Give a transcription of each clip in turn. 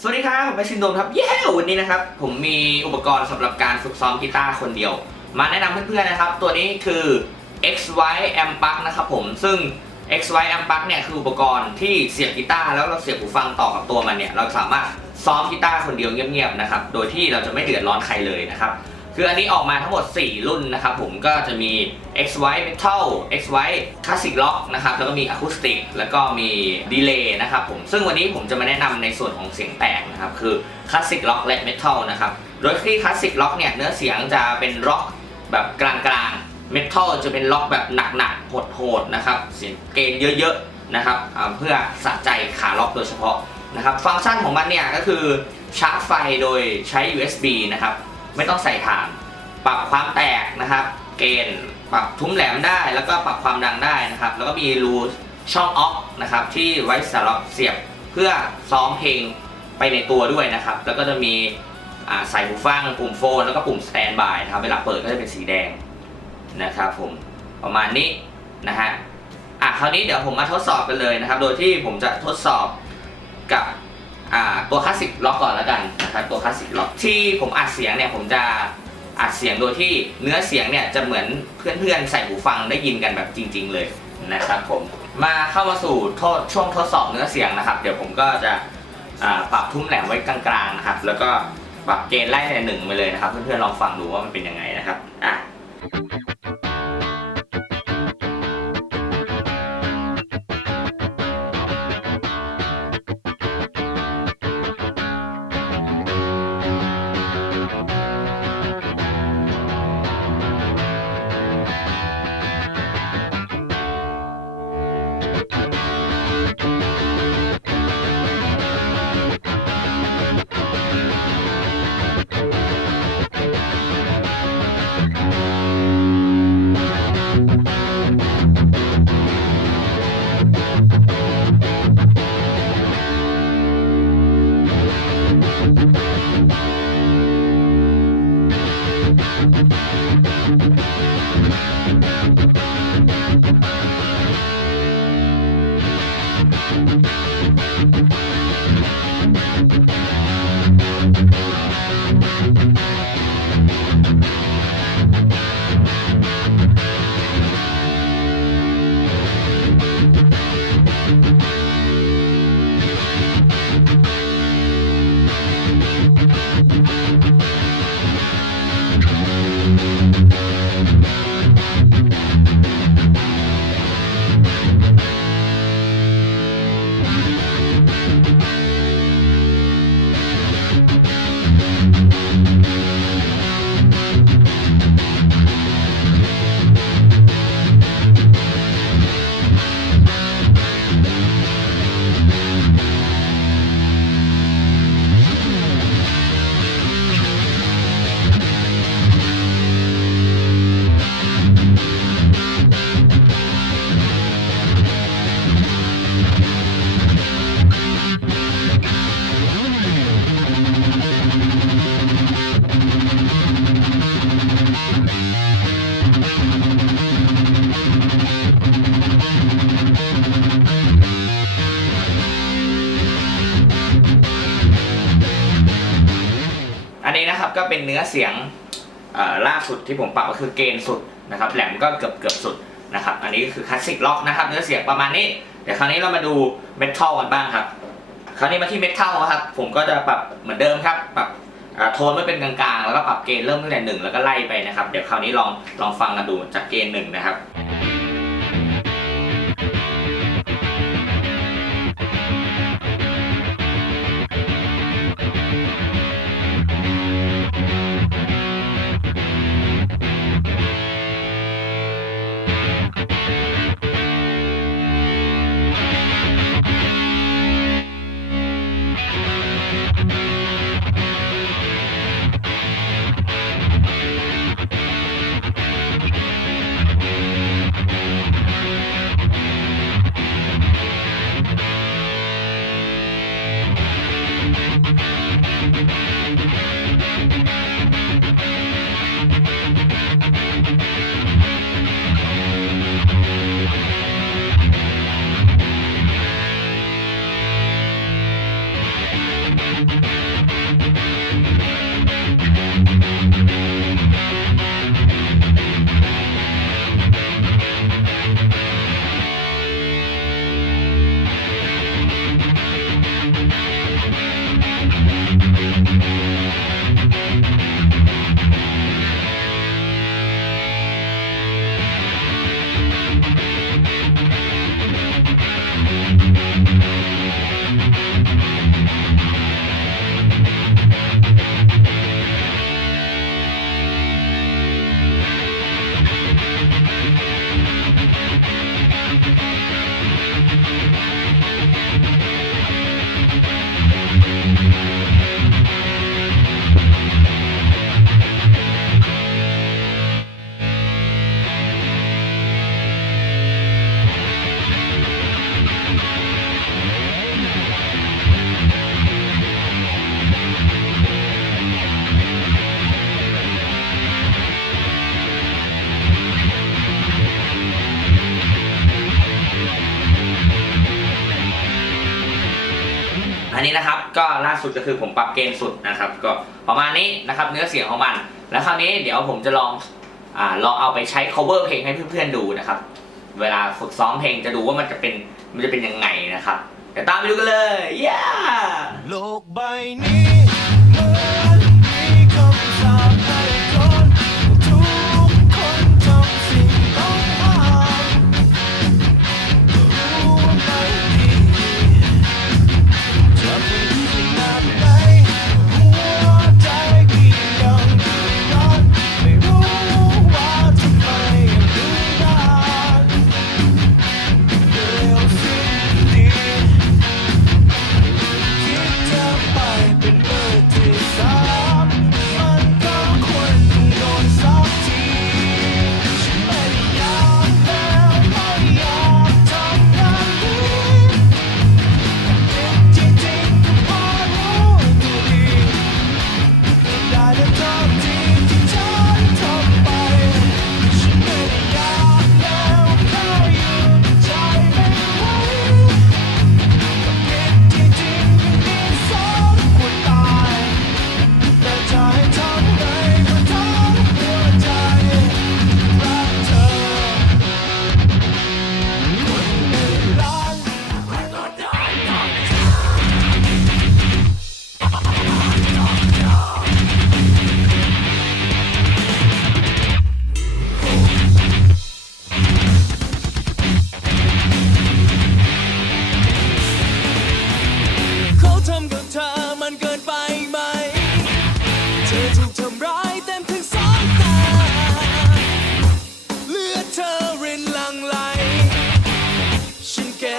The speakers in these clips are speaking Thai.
สวัสดีครับ ผมเป็นชินโดมครับ เย้ วันนี้นะครับ ผมมีอุปกรณ์สำหรับการฝึกซ้อมกีตาร์คนเดียว มาแนะนำเพื่อนๆนะครับ ตัวนี้คือ XY Amp Plug นะครับผมซึ่ง XY Amp Plug เนี่ยคืออุปกรณ์ที่เสียบกีตาร์แล้วเราเสียบหูฟังต่อกับตัวมันเนี่ย เราสามารถซ้อมกีตาร์คนเดียวเงียบๆนะครับ โดยที่เราจะไม่เดือดร้อนใครเลยนะครับ คืออันนี้ออกมาทั้งหมด 4 รุ่นนะครับผมก็จะมี XY Metal XY Classic Rock นะครับแล้วก็มี Acoustic แล้วก็มี Delay นะครับผมซึ่งวันนี้ผมจะมาแนะนำในส่วนของเสียงแตกนะครับคือ Classic Rock และ Metal นะครับโดยที่ Classic Rock เนี่ยเนื้อเสียงจะเป็นร็อกแบบกลางๆ Metal จะเป็นล็อกแบบหนักๆโหดๆนะครับเสียงเกณฑ์เยอะๆนะครับเพื่อสะใจขาล็อกโดยเฉพาะนะครับฟังก์ชันของมันเนี่ยก็คือชาร์จไฟโดยใช้ USB นะครับ ไม่ต้องใส่ถ่าน ปรับความแตกนะครับ เกณฑ์ปรับทุ้มแหลมได้ แล้วก็ปรับความดังได้นะครับ แล้วก็มีรูช่องออฟนะครับ ที่ไว้สำหรับเสียบเพื่อซ้อมเพลงไปในตัวด้วยนะครับ แล้วก็จะมีใส่หูฟังปุ่มโฟน แล้วก็ปุ่มสแตนบายนะครับ เวลาเปิดก็จะเป็นสีแดงนะครับผมประมาณนี้นะฮะอะคราวนี้เดี๋ยวผมมาทดสอบกันเลยนะครับ โดยที่ผมจะทดสอบกับ ตัวคลาสสิกล็อกก่อนแล้วกันนะครับตัวคลาสสิกล็อกที่ผมอัดเสียงเนี่ยผมจะอัดเสียงโดยที่เนื้อเสียงเนี่ยจะเหมือนเพื่อนๆใส่หูฟังได้ยินกันแบบจริง ๆ เลยนะครับผมมาเข้ามาสู่โทษช่วงทดสอบเนื้อเสียงนะครับ เดี๋ยวผมก็จะปรับทุ้มแหลมไว้กลางๆนะครับแล้วก็ปรับเกณฑ์ไล่ในหนึ่งไปเลยนะครับ เพื่อนๆลองฟังดูว่ามันเป็นยังไงนะครับ เนื้อเสียงล่าสุดที่ผมปรับก็คือเกณฑ์สุดนะครับแหลมก็เกือบเกือบสุดนะครับอันนี้ก็คือคลาสสิกล็อกนะครับเนื้อเสียงประมาณนี้ เดี๋ยวคราวนี้เรามาดูเมทัลกันบ้างครับคราวนี้มาที่เมทัลครับผมก็จะปรับเหมือนเดิมครับปรับโทนไม่เป็นกลางๆ แล้วก็ปรับเกณฑ์เริ่มตั้งแต่หนึ่งแล้วก็ไล่ไปนะครับ เดี๋ยวคราวนี้ลองลองฟังกันดูจากเกณฑ์หนึ่งนะครับ ก็ล่าสุดก็คือผมปรับเกณฑ์สุดนะครับ ก็ประมาณนี้นะครับเนื้อเสียงของมัน แล้วคราวนี้เดี๋ยวผมจะลองอ่าลองเอาไปใช้ cover เพลงให้เพื่อนๆดูนะครับ เวลาฝึกซ้อมเพลงจะดูว่ามันจะเป็นมันจะเป็นยังไงนะครับเดี๋ยวตามไปดูกันเลยย้าโลกใบนี้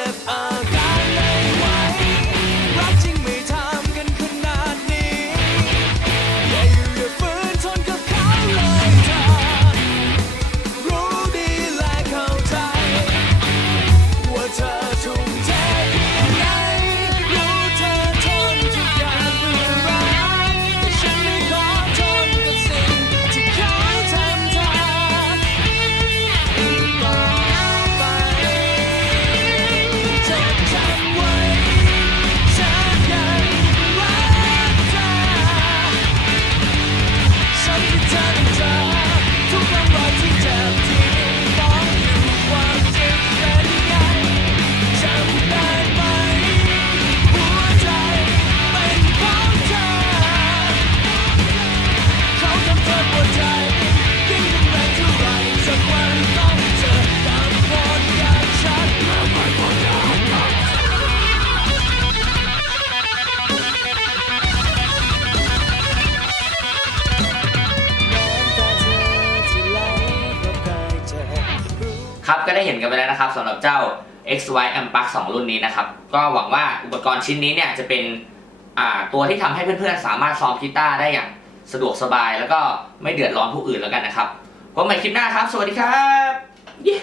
ฉัน ก็ได้เห็นกันไปแล้วนะครับสำหรับเจ้า XY a m p a r 2รุ่นนี้นะครับ ก็หวังว่าอุปกรณ์ชิ้นนี้เนี่ยจะเป็นอ่าตัวที่ทำให้เพื่อนๆ สามารถซ้อมกีตาร์ได้อย่างสะดวกสบาย แล้วก็ไม่เดือดร้อนผู้อื่นแล้วกันนะครับพบใหม่คลิปหน้าครับ สวัสดีครับ เย้